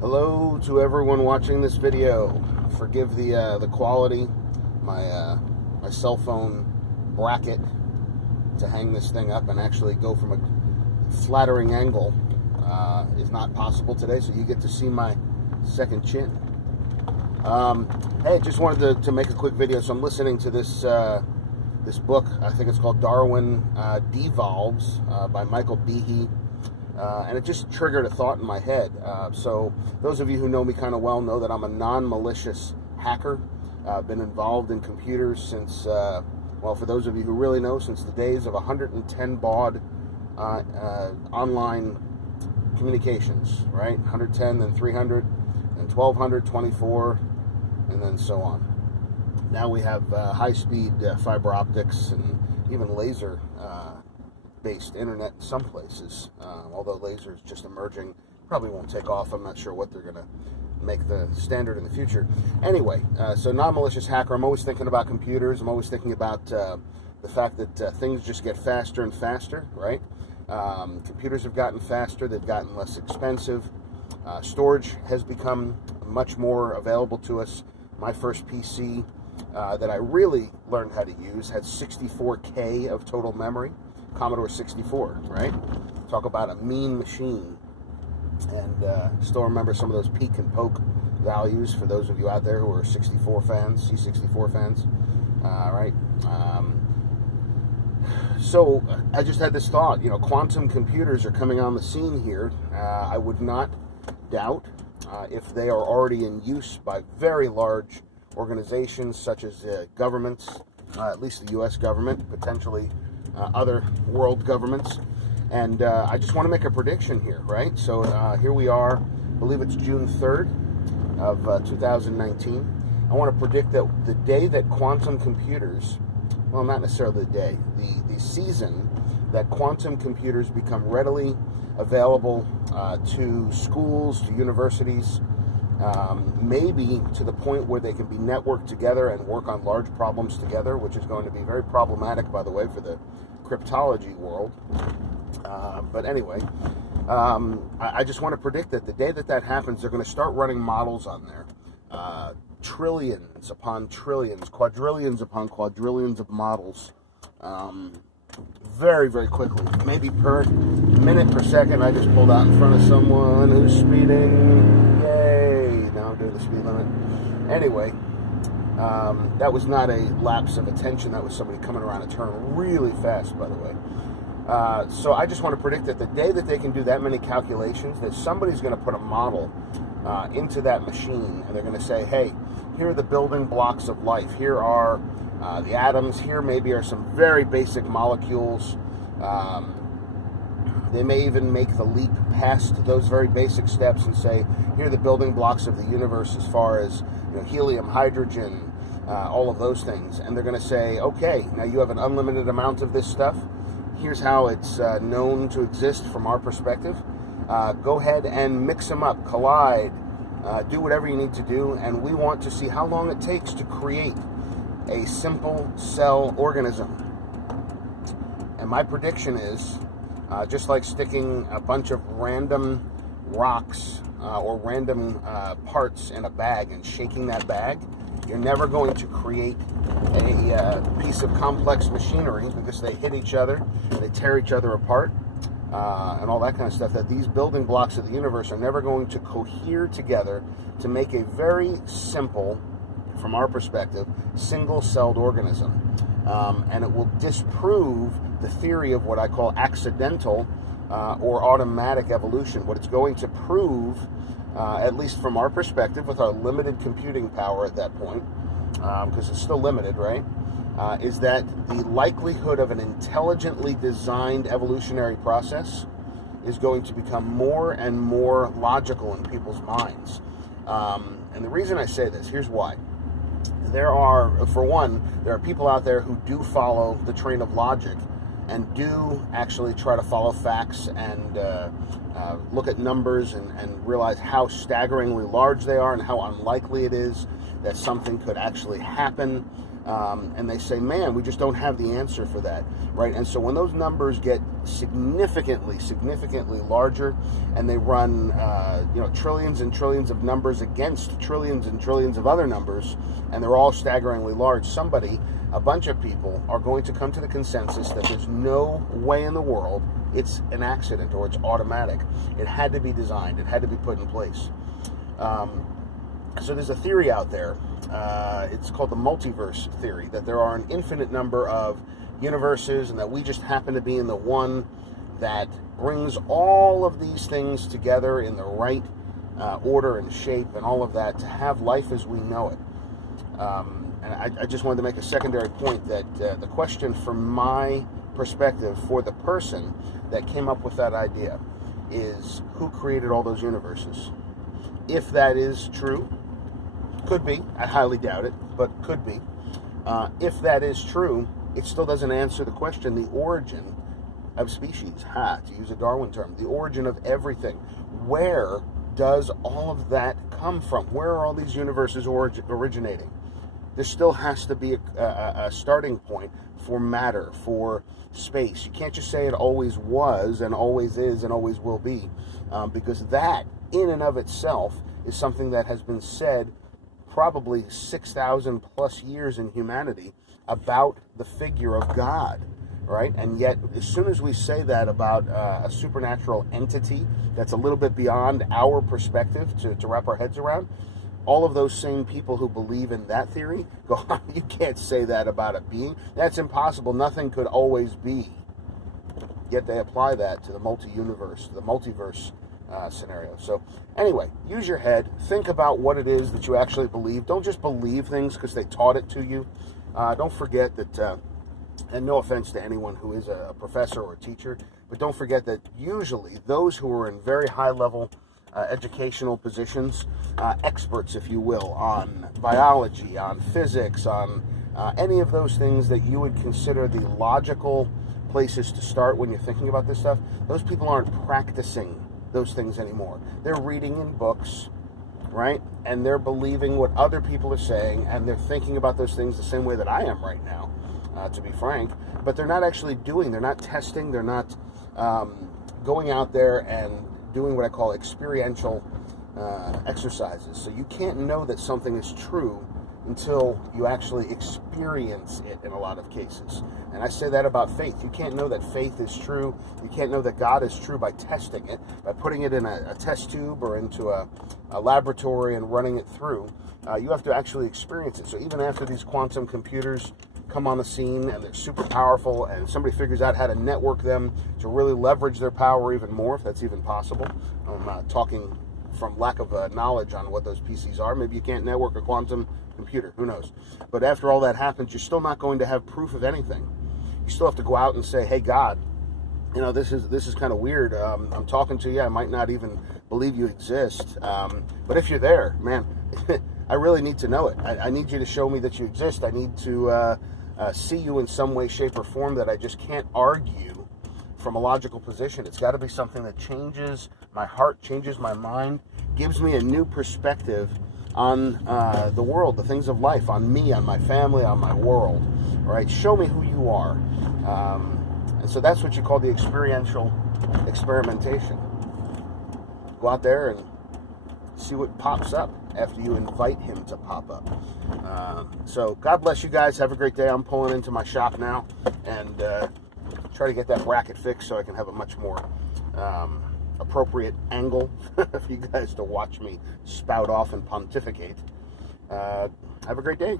Hello to everyone watching this video. Forgive the quality. My cell phone bracket to hang this thing up and actually go from a flattering angle is not possible today, so you get to see my second chin. Hey, just wanted to make a quick video. So I'm listening to this this book. I think it's called Darwin Devolves by Michael Behe. And it just triggered a thought in my head. So those of you who know me kind of well know that I'm a non-malicious hacker. I've been involved in computers since, well, for those of you who really know, since the days of 110 baud online communications, right? 110, then 300, then 1200, 24, and then so on. Now we have high-speed fiber optics and even laser based internet in some places, although laser is just emerging. Probably won't take off. I'm not sure what they're going to make the standard in the future. Anyway, so non-malicious hacker, I'm always thinking about computers. I'm always thinking about the fact that things just get faster and faster, right? Computers have gotten faster. They've gotten less expensive. Storage has become much more available to us. My first PC that I really learned how to use had 64K of total memory. Commodore 64, right? Talk about a mean machine. And still remember some of those peek and poke values for those of you out there who are 64 fans, C64 fans, right? So I just had this thought, you know, quantum computers are coming on the scene here. I would not doubt if they are already in use by very large organizations such as governments, at least the U.S. government, potentially other world governments. And I just want to make a prediction here, right? So here we are, I believe it's June 3rd of 2019. I want to predict that the day that quantum computers, well, not necessarily the day, the season that quantum computers become readily available to schools, to universities, maybe to the point where they can be networked together and work on large problems together, which is going to be very problematic, by the way, for the cryptology world. But anyway, I just want to predict that the day that happens, they're going to start running models on there. Trillions upon trillions, quadrillions upon quadrillions of models. Very, very quickly. Maybe per minute per second. I just pulled out in front of someone who's speeding. Yay! Now I'm doing the speed limit. Anyway, that was not a lapse of attention. That was somebody coming around a turn really fast, by the way. So I just want to predict that the day that they can do that many calculations, that somebody's going to put a model into that machine, and they're going to say, hey, here are the building blocks of life. Here are the atoms. Here maybe are some very basic molecules. They may even make the leap past those very basic steps and say, here are the building blocks of the universe as far as, you know, helium, hydrogen, all of those things. And they're going to say, okay, now you have an unlimited amount of this stuff. Here's how it's known to exist from our perspective. Go ahead and mix them up, collide, do whatever you need to do, and we want to see how long it takes to create a simple cell organism. And my prediction is, just like sticking a bunch of random rocks or random parts in a bag and shaking that bag, you're never going to create a piece of complex machinery because they hit each other, they tear each other apart, and all that kind of stuff, that these building blocks of the universe are never going to cohere together to make a very simple, from our perspective, single-celled organism. And it will disprove the theory of what I call accidental or automatic evolution. What it's going to prove, at least from our perspective, with our limited computing power at that point, because it's still limited, right, is that the likelihood of an intelligently designed evolutionary process is going to become more and more logical in people's minds. And the reason I say this, here's why. There are, for one, there are people out there who do follow the train of logic and do actually try to follow facts and look at numbers and realize how staggeringly large they are and how unlikely it is that something could actually happen. and they say, man, we just don't have the answer for that, right? And so when those numbers get significantly larger, and they run trillions and trillions of numbers against trillions and trillions of other numbers, and they're all staggeringly large, a bunch of people are going to come to the consensus that there's no way in the world it's an accident or it's automatic. It had to be designed. It had to be put in place. So there's a theory out there. It's called the multiverse theory, that there are an infinite number of universes and that we just happen to be in the one that brings all of these things together in the right order and shape and all of that to have life as we know it. And I just wanted to make a secondary point that the question from my perspective for the person that came up with that idea is, who created all those universes? If that is true, could be, I highly doubt it, but could be. If that is true, it still doesn't answer the question, the origin of species, to use a Darwin term, the origin of everything. Where does all of that come from? Where are all these universes originating? There still has to be a starting point for matter, for space. You can't just say it always was and always is and always will be, because that in and of itself is something that has been said probably 6,000 plus years in humanity about the figure of God, right? And yet, as soon as we say that about a supernatural entity that's a little bit beyond our perspective to wrap our heads around, all of those same people who believe in that theory go, you can't say that about a being. That's impossible. Nothing could always be. Yet they apply that to the multi-universe, the multiverse scenario. So anyway, use your head. Think about what it is that you actually believe. Don't just believe things because they taught it to you. Don't forget that, and no offense to anyone who is a professor or a teacher, but don't forget that usually those who are in very high-level educational positions, experts, if you will, on biology, on physics, on any of those things that you would consider the logical places to start when you're thinking about this stuff, those people aren't practicing those things anymore. They're reading in books, right? And they're believing what other people are saying, and they're thinking about those things the same way that I am right now, to be frank. But they're not actually they're not testing, they're not going out there and doing what I call experiential exercises. So you can't know that something is true until you actually experience it in a lot of cases. And I say that about faith. You can't know that faith is true. You can't know that God is true by testing it, by putting it in a test tube or into a laboratory and running it through. You have to actually experience it. So even after these quantum computers come on the scene and they're super powerful and somebody figures out how to network them to really leverage their power even more, if that's even possible. I'm talking from lack of knowledge on what those PCs are. Maybe you can't network a quantum computer, who knows? But after all that happens, you're still not going to have proof of anything. You still have to go out and say, hey, God, you know, this is kind of weird. I'm talking to you. I might not even believe you exist. But if you're there, man, I really need to know it. I need you to show me that you exist. I need to see you in some way, shape, or form that I just can't argue from a logical position. It's got to be something that changes my heart, changes my mind, gives me a new perspective on the world, the things of life, on me, on my family, on my world. All right, show me who you are. And so that's what you call the experiential experimentation. Go out there and see what pops up after you invite him to pop up. So God bless you guys. Have a great day. I'm pulling into my shop now and try to get that bracket fixed so I can have a much more appropriate angle for you guys to watch me spout off and pontificate. Have a great day.